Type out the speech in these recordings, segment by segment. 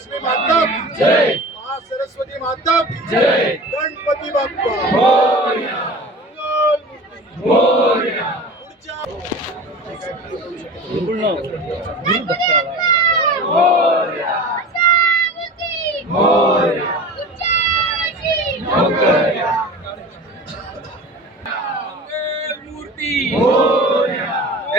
महालक्ष्मी माता जय। महासरस्वती माता जय। गणपति बाप्पा। मोरया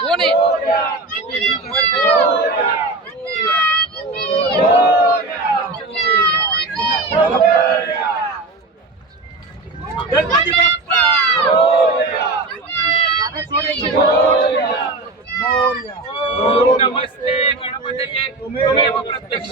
कोण आहे? गणपती बाप्पा! मोरया! नमस्ते गणपती तुम्ही प्रत्यक्ष